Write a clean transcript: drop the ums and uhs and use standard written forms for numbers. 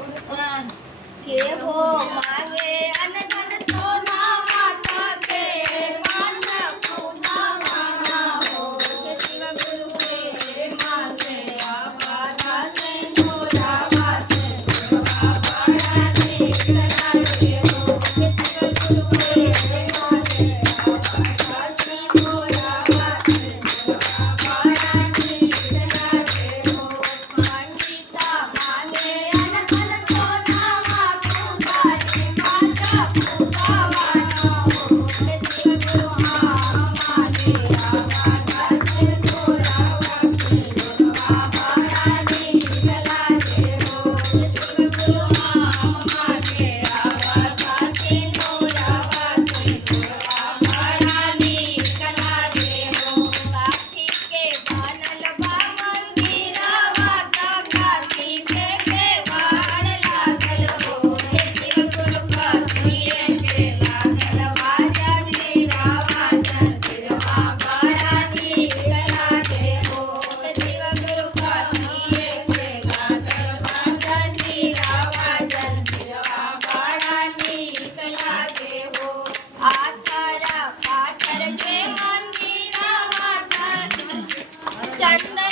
के हो मागे अनधन सोना माता के माता पूजा माना हो के शिव गुरु के मागे आवाधा सिंधुरा वासे बाबा ने करा के हो के शिव गुरु के मागे आवाधा सिंधुरा वासे बाबा ने करा के हो मांगिता माने अनधन सोना माता के माता पूजा माना हो के शिव गुरु मागे आवाधा सिंधुरा वासे बाबा ने करा के हो के शिव गुरु मागे आवाधा सिंधुरा वासे बाबा ने करा के हो काठी के बनल बा मंदिरा माता काठी के केवाड़ लागल हो के शिव गुरु काठिए के लागल बा जंजीरा जंजीरवा बड़ा नीक लागे हो के शिव गुरु काठिए के लागल बा जंजीरा जंजीरवा बड़ा नीक लागे हो आथरा पाथर के मंदिरा माता चंदन